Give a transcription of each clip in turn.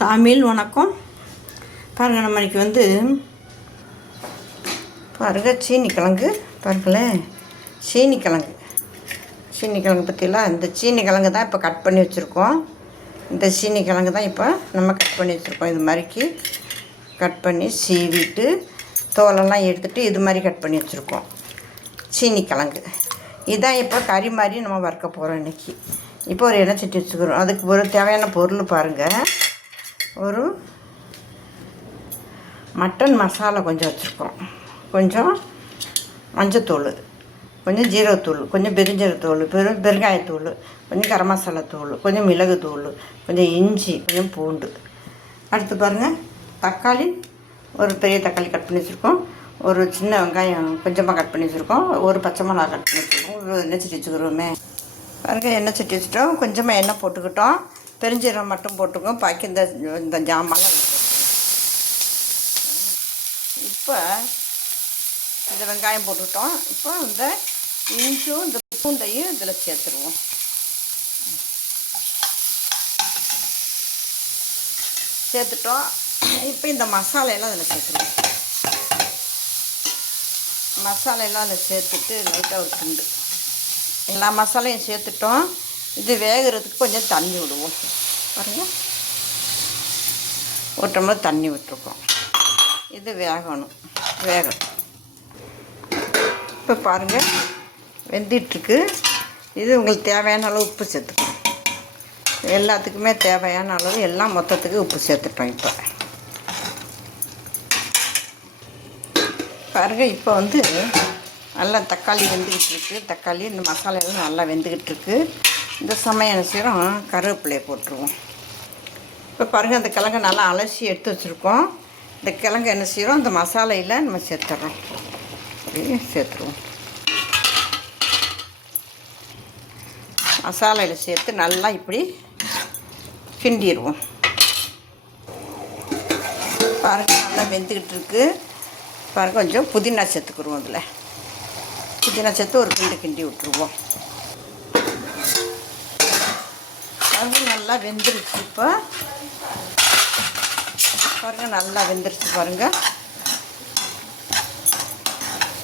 தமிழ் வணக்கம். பாருங்கள், நம்ம இன்றைக்கி பாருங்கள் சீனிக்கிழங்கு. பாருங்களேன், சீனிக்கிழங்கு பற்றிலாம் இந்த சீனிக்கிழங்கு தான் இப்போ கட் பண்ணி வச்சுருக்கோம். இந்த சீனிக்கிழங்கு தான் இப்போ நம்ம கட் பண்ணி வச்சுருக்கோம். இது மாதிரிக்கு கட் பண்ணி சீவிட்டு தோலெல்லாம் எடுத்துகிட்டு இது மாதிரி கட் பண்ணி வச்சுருக்கோம். சீனிக்கிழங்கு இதான் இப்போ கறி மாதிரி நம்ம வறுக்க போகிறோம். இன்றைக்கி இப்போ ஒரு எண்ணெய் சட்டி வச்சுக்கிறோம். அதுக்கு ஒரு தேவையான பொருள் பாருங்கள். ஒரு மட்டன் மசாலா கொஞ்சம் வச்சுருக்கோம், கொஞ்சம் மஞ்சத்தூள், கொஞ்சம் ஜீரகத்தூள், கொஞ்சம் பெருஞ்சீரகத்தூள், பெருங்காயத்தூள், கொஞ்சம் கரம் மசாலா தூள், கொஞ்சம் மிளகுத்தூள், கொஞ்சம் இஞ்சி, கொஞ்சம் பூண்டு. அடுத்து பாருங்கள், தக்காளி ஒரு பெரிய தக்காளி கட் பண்ணி வச்சுருக்கோம். ஒரு சின்ன வெங்காயம் கொஞ்சமாக கட் பண்ணி வச்சுருக்கோம். ஒரு பச்சை மிளகா கட் பண்ணி வச்சுருக்கோம். ஒரு எண்ணெய் சட்டி வச்சுக்கிறோமே. பாருங்கள், எண்ணெய் சட்டி வச்சுட்டோம். கொஞ்சமாக எண்ணெய் போட்டுக்கிட்டோம். பெருஞ்சீரகம் மட்டும் போட்டுக்கோம். பாக்கி இந்த ஜாமான்லாம் இப்போ இந்த வெங்காயம் போட்டுக்கிட்டோம். இப்போ இந்த இஞ்சும் இந்த பூண்டையும் இதில் சேர்த்துருவோம். சேர்த்துட்டோம். இப்போ இந்த மசாலையெல்லாம் அதில் சேர்த்துருவோம். மசாலையெல்லாம் அதில் சேர்த்துட்டு லைட்டாக ஒரு துண்டு எல்லா மசாலையும் சேர்த்துட்டோம். இது வேகிறதுக்கு கொஞ்சம் தண்ணி விடுவோம். பாருங்கள், ஒரு டம்ளர் தண்ணி விட்டுருக்கோம். இது வேகணும். இப்போ பாருங்கள், வெந்துட்டுருக்கு. இது உங்களுக்கு தேவையான அளவு உப்பு சேர்த்துக்கணும். எல்லாத்துக்குமே தேவையான அளவு எல்லாம் மொத்தத்துக்கு உப்பு சேர்த்துட்டோம். இப்போ பாருங்கள், இப்போ நல்லா தக்காளி வெந்துக்கிட்டு இருக்குது. தக்காளி இந்த மசாலையெல்லாம் நல்லா வெந்துக்கிட்டு இருக்குது. இந்த சமயம் என்ன செய்கிறோம், கருவேப்பிலையை போட்டுருவோம். இப்போ பாருங்கள், அந்த கிழங்கு நல்லா அலசி எடுத்து வச்சுருக்கோம். இந்த கிழங்கு என்ன செய்கிறோம், இந்த மசாலையில் நம்ம சேர்த்துட்றோம். அப்படியே சேர்த்துருவோம். மசாலையில் சேர்த்து நல்லா இப்படி கிண்டிடுவோம். பாருங்கள், நல்லா வெந்துக்கிட்டு இருக்குது. பாருங்கள், கொஞ்சம் புதினா சேர்த்துக்குருவோம். அதில் புதினா சேர்த்து ஒரு கிண்டி விட்டுருவோம். அது நல்லா வெந்துருச்சு. இப்போ பாருங்கள், நல்லா வெந்துருச்சு. பாருங்கள்,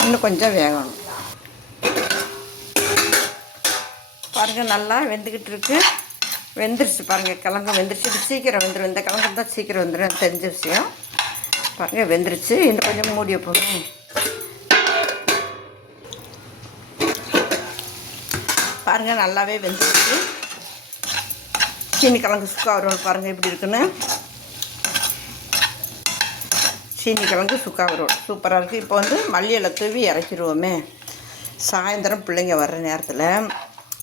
இன்னும் கொஞ்சம் வேகணும். பாருங்கள், நல்லா வெந்துக்கிட்டு இருக்கு. வெந்துருச்சு. பாருங்கள், கிழங்கு வெந்துருச்சு. இது சீக்கிரம் வெந்துடும். இந்த கிழங்கு தான் சீக்கிரம் வெந்துடும், தெரிஞ்ச விஷயம். பாருங்கள், வெந்துருச்சு. இன்னும் கொஞ்சம் மூடி வைப்போம். பாருங்கள், நல்லாவே வெந்துருச்சு. சீனிக்கிழங்கு சுக்கா வறுவல் பாருங்கள் எப்படி இருக்குன்னு. சீனிக்கிழங்கு சுக்கா வறுவல் சூப்பராக இருக்குது. இப்போ மல்லி இலை தூவி இறக்கிடுவோமே. சாயந்தரம் பிள்ளைங்க வர்ற நேரத்தில்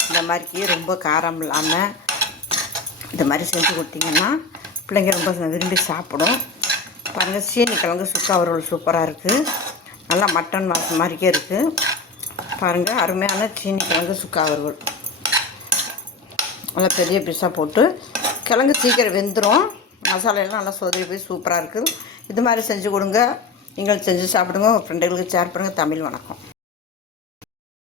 இந்த மாதிரிக்கு ரொம்ப காரம் இல்லாமல் இந்த மாதிரி செஞ்சு கொடுத்தீங்கன்னா பிள்ளைங்க ரொம்ப விரும்பி சாப்பிடும். பாருங்கள், சீனிக்கிழங்கு சுக்கா வறுவல் சூப்பராக இருக்குது. நல்லா மட்டன் வாசம் மாதிரிக்கே இருக்குது. பாருங்கள், அருமையான சீனிக்கிழங்கு சுக்கா வறுவல். நல்லா பெரிய பீஸாக போட்டு கிழங்கு சீக்கிரம் வெந்துடும். மசாலையெல்லாம் நல்லா சொதறி போய் சூப்பராக இருக்குது. இது மாதிரி செஞ்சு கொடுங்க. நீங்கள் செஞ்சு சாப்பிடுங்க. உங்கள் ஃப்ரெண்டுகளுக்கு ஷேர் பண்ணுங்கள். தமிழ் வணக்கம்.